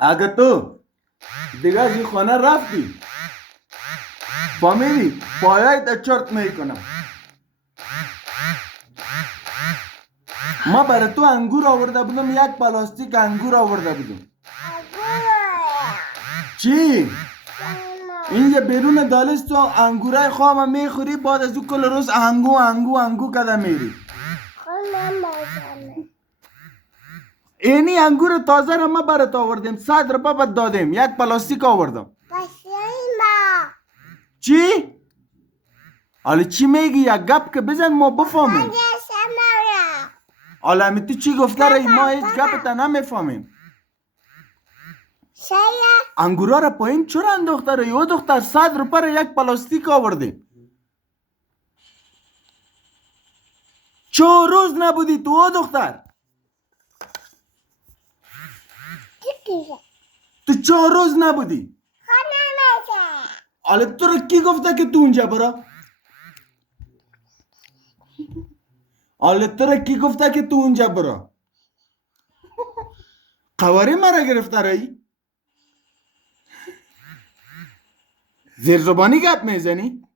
اگه تو دیگه از این خانه رفتی فهمیدی پایت چرت میکنم. ما برای تو انگور آورده بودم، یک پلاستیک انگور آورده بودم. چی؟ اینجا بیرون دالست تو انگورای خواه میخوری، بعد از او کل روز انگو انگو انگو کده میری. اینی انگور تازه را ما برات آوردیم، 100 روپا بد دادیم، یک پلاستیک آوردم. چی؟ حالا چی میگی؟ یک گپ که بزن ما بفهمیم. حالا همی تو چی گفته رایی ما هیچ گپ تا نمیفهمیم. انگورا را پایین چرا انداخته رایی؟ او دختر 100 روپا را یک پلاستیک آوردیم. 4 روز نبودی تو او دختر. تو 4 روز نبودی. حالا تو را کی گفته که تو اونجا برا؟ حالا تو را کی گفته که تو اونجا برا؟ قواره مرا گرفته رایی؟ زیر زبانی گپ میزنی؟